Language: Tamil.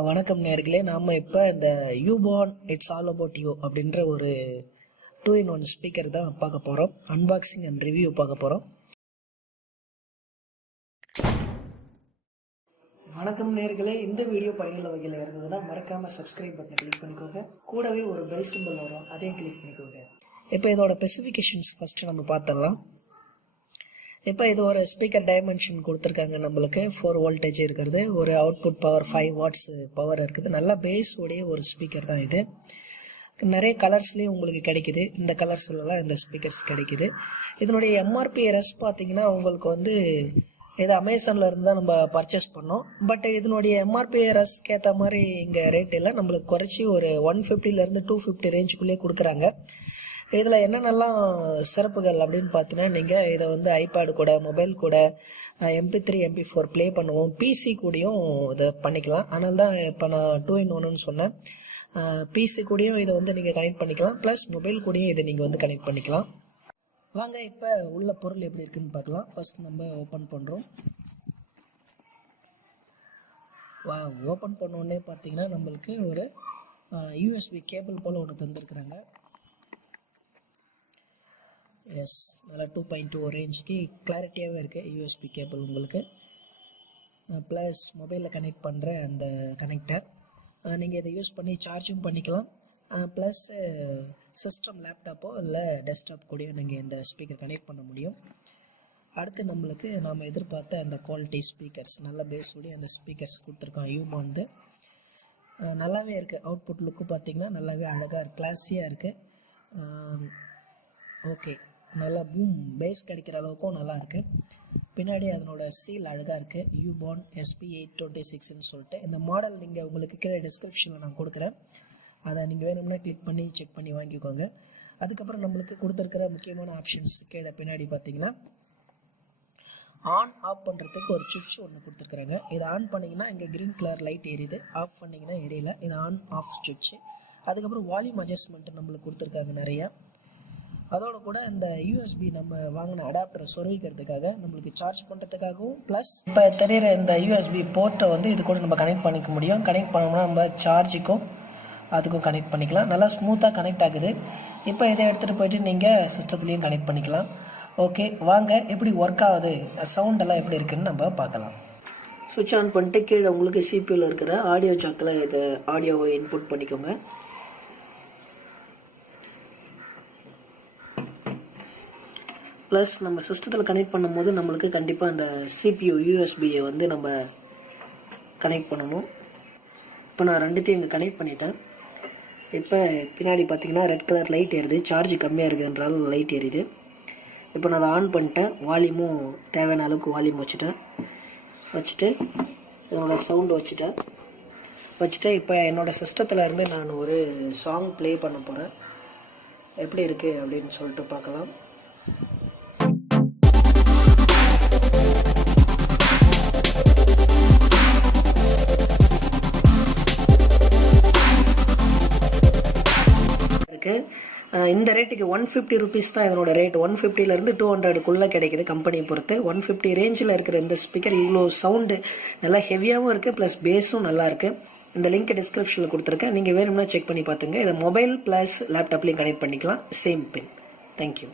வணக்கம் நேர்களே, நாம் இப்போ இந்த U-Bahn it's all about you அப்படின்ற ஒரு 2-in-1 ஸ்பீக்கர் தான் பார்க்க போகிறோம். அன்பாக்சிங் அண்ட் ரிவ்யூ பார்க்க போகிறோம். வணக்கம் நேர்களே, இந்த வீடியோ பயனுள்ள வகையில் இருந்ததுன்னா மறக்காமல் சப்ஸ்கிரைப் பட்டனை கிளிக் பண்ணிக்கோங்க. கூடவே ஒரு பெல் சிம்பிள் வரும், அதையும் கிளிக் பண்ணிக்கோங்க. இப்போ இதோட ஸ்பெசிஃபிகேஷன்ஸ் ஃபஸ்ட்டு நம்ம பார்த்துடலாம். இப்போ இது ஒரு ஸ்பீக்கர் டைமென்ஷன் கொடுத்துருக்காங்க. நம்மளுக்கு 4 வோல்டேஜ் இருக்கிறது, ஒரு அவுட்புட் பவர் 5 வாட்ஸ் பவர் இருக்குது. நல்லா பேஸ் உடைய ஒரு ஸ்பீக்கர் தான் இது. நிறைய கலர்ஸ்லேயும் உங்களுக்கு கிடைக்குது. இந்த கலர்ஸ்லாம் இந்த ஸ்பீக்கர்ஸ் கிடைக்குது. இதனுடைய எம்ஆர்பி RS பார்த்தீங்கன்னா உங்களுக்கு வந்து இது அமேசானில் இருந்து தான் நம்ம பர்ச்சேஸ் பண்ணோம். பட் இதனுடைய எம்ஆர்பி RSக்கு ஏற்ற மாதிரி இங்கே ரேட் இல்லை, நம்மளுக்கு குறைச்சி ஒரு 150லேருந்து 250 ரேஞ்சுக்குள்ளேயே கொடுக்குறாங்க. இதில் என்னென்னலாம் சிறப்புகள் அப்படின்னு பார்த்தீங்கன்னா, நீங்கள் இதை வந்து ஐபேடு கூட, மொபைல் கூட, MP3 MP4 ப்ளே பண்ணுவோம், பிசி கூடயும் இதை பண்ணிக்கலாம். அதனால தான் இப்போ நான் 2-in-1 சொன்னேன். பிசி கூடயும் இதை வந்து நீங்கள் கனெக்ட் பண்ணிக்கலாம், ப்ளஸ் மொபைல் கூடயும் இதை நீங்கள் வந்து கனெக்ட் பண்ணிக்கலாம். வாங்க இப்போ உள்ள பொருள் எப்படி இருக்குன்னு பார்க்கலாம். ஃபர்ஸ்ட் நம்ம ஓப்பன் பண்ணுறோம். ஓப்பன் பண்ணோடனே பார்த்தீங்கன்னா நம்மளுக்கு ஒரு USB கேபிள் போல் ஒன்று தந்துருக்குறாங்க. எஸ், நல்லா 2.2 ரேஞ்சுக்கு கிளாரிட்டியாகவே இருக்குது USB கேபிள் உங்களுக்கு. ப்ளஸ் மொபைலில் கனெக்ட் பண்ணுற அந்த கனெக்டர், நீங்கள் இதை யூஸ் பண்ணி சார்ஜும் பண்ணிக்கலாம். ப்ளஸ் சிஸ்டம் லேப்டாப்போ இல்லை டெஸ்க்டாப் கூடயோ நீங்கள் இந்த ஸ்பீக்கர் கனெக்ட் பண்ண முடியும். அடுத்து நம்மளுக்கு நாம் எதிர்பார்த்த அந்த குவாலிட்டி ஸ்பீக்கர்ஸ், நல்ல பேஸோடைய அந்த ஸ்பீக்கர்ஸ் கொடுத்துருக்கோம். யூபான் வந்து நல்லாவே இருக்குது. அவுட்புட் லுக்கு பார்த்திங்கன்னா நல்லாவே அழகாக கிளாஸியாக இருக்குது. ஓகே, நல்லா பூம் பேஸ் கிடைக்கிற அளவுக்கும் நல்லா இருக்குது. பின்னாடி அதனோட சீல் அழகாக இருக்குது. யூபான் SP-826ன்னு சொல்லிட்டு இந்த மாடல் நீங்கள் உங்களுக்கு கீழே டிஸ்கிரிப்ஷனில் நான் கொடுக்குறேன். அதை நீங்கள் வேணும்னா கிளிக் பண்ணி செக் பண்ணி வாங்கிக்கோங்க. அதுக்கப்புறம் நம்மளுக்கு கொடுத்துருக்கிற முக்கியமான ஆப்ஷன்ஸ் கீழே பின்னாடி பார்த்தீங்கன்னா, ஆன் ஆஃப் பண்ணுறதுக்கு ஒரு சுவிட்ச் ஒன்று கொடுத்துருக்குறாங்க. இதை ஆன் பண்ணிங்கன்னா இங்கே க்ரீன் கலர் லைட் எரியுது, ஆஃப் பண்ணிங்கன்னா எரியல. இது ஆன் ஆஃப் சுவிட்சு. அதுக்கப்புறம் வால்யூம் அட்ஜஸ்ட்மெண்ட்டு நம்மளுக்கு கொடுத்துருக்காங்க நிறையா. அதோட கூட இந்த USB நம்ம வாங்கின அடாப்டரை சொருவிக்கிறதுக்காக, நம்மளுக்கு சார்ஜ் பண்ணுறதுக்காகவும், ப்ளஸ் இப்போ தெரிகிற இந்த USB போர்ட்டை வந்து இது கூட நம்ம கனெக்ட் பண்ணிக்க முடியும். கனெக்ட் பண்ணோம்னா நம்ம சார்ஜுக்கும் அதுக்கும் கனெக்ட் பண்ணிக்கலாம். நல்லா ஸ்மூத்தாக கனெக்ட் ஆகுது. இப்போ இதை எடுத்துகிட்டு போயிட்டு நீங்கள் சிஸ்டத்துலேயும் கனெக்ட் பண்ணிக்கலாம். ஓகே, வாங்க எப்படி ஒர்க் ஆகுது, சவுண்டெல்லாம் எப்படி இருக்குதுன்னு நம்ம பார்க்கலாம். சுவிட்ச் ஆன் பண்ணிட்டு கீழே உங்களுக்கு CPU இருக்கிற ஆடியோ ஜாக்கில் இதை ஆடியோவை இன்புட் பண்ணிக்கோங்க. ப்ளஸ் நம்ம சிஸ்டத்தில் கனெக்ட் பண்ணும்போது நம்மளுக்கு கண்டிப்பாக அந்த CPU USB-யை வந்து நம்ம கனெக்ட் பண்ணணும். இப்போ நான் ரெண்டுத்தையும் இங்கே கனெக்ட் பண்ணிட்டேன். இப்போ பின்னாடி பார்த்தீங்கன்னா ரெட் கலர் லைட் எரியுது, சார்ஜ் கம்மியாக இருக்குதுன்றாலும் லைட் எரியுது. இப்போ நான் அதை ஆன் பண்ணிட்டேன். வால்யூமும் தேவையான அளவுக்கு வால்யூம் வச்சுட்டு இதனோட சவுண்டு வச்சுட்டு இப்போ என்னோடய சிஸ்டத்தில் இருந்து நான் ஒரு சாங் ப்ளே பண்ண போகிறேன். எப்படி இருக்குது அப்படின்னு சொல்லிட்டு பார்க்கலாம். இந்த ரேட்டுக்கு 150 ருபீஸ் தான் இதனோட ரேட். 150லேருந்து 200க்குள்ளே கிடைக்குது கம்பெனியை பொறுத்து. 150 ரேஞ்சில் இருக்கிற இந்த ஸ்பீக்கர் இவ்வளோ சவுண்டு நல்லா ஹெவியாகவும் இருக்குது, ப்ளஸ் பேஸும் நல்லா இருக்குது. இந்த லிங்க் டிஸ்கிரிப்ஷனில் கொடுத்துருக்கேன், நீங்கள் வேணும்னா செக் பண்ணி பார்த்துங்க. இதை மொபைல் ப்ளஸ் லேப்டாப்லேயும் கனெக்ட் பண்ணிக்கலாம், சேம் பின். தேங்க்யூ.